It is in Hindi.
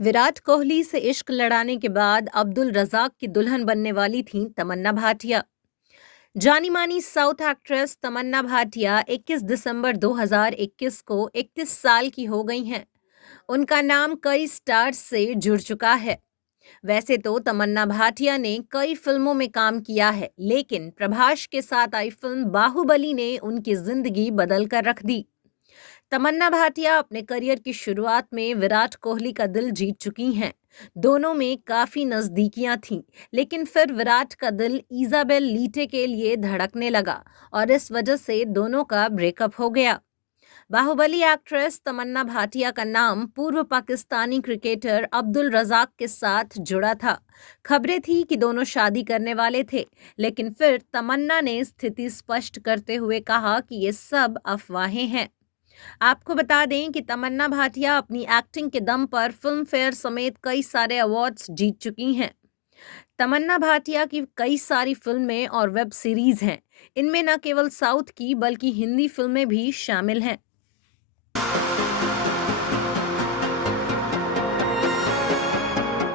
विराट कोहली से इश्क लड़ाने के बाद अब्दुल रज़ाक की दुल्हन बनने वाली थीं तमन्ना भाटिया। जानी मानी साउथ एक्ट्रेस तमन्ना भाटिया 21 दिसंबर 2021 को 31 साल की हो गई हैं। उनका नाम कई स्टार्स से जुड़ चुका है। वैसे तो तमन्ना भाटिया ने कई फिल्मों में काम किया है, लेकिन प्रभास के साथ आई फिल्म बाहुबली ने उनकी जिंदगी बदल कर रख दी। तमन्ना भाटिया अपने करियर की शुरुआत में विराट कोहली का दिल जीत चुकी हैं। दोनों में काफी नजदीकियां थीं, लेकिन फिर विराट का दिल इजाबेल लीटे के लिए धड़कने लगा और इस वजह से दोनों का ब्रेकअप हो गया। बाहुबली एक्ट्रेस तमन्ना भाटिया का नाम पूर्व पाकिस्तानी क्रिकेटर अब्दुल रज़ाक के साथ जुड़ा था। खबरें थी कि दोनों शादी करने वाले थे, लेकिन फिर तमन्ना ने स्थिति स्पष्ट करते हुए कहा कि ये सब अफवाहें हैं। आपको बता दें कि तमन्ना भाटिया अपनी एक्टिंग के दम पर फिल्म फेयर समेत कई सारे अवार्ड्स जीत चुकी हैं। तमन्ना भाटिया की कई सारी फिल्में और वेब सीरीज हैं। इनमें न केवल साउथ की बल्कि हिंदी फिल्में भी शामिल हैं।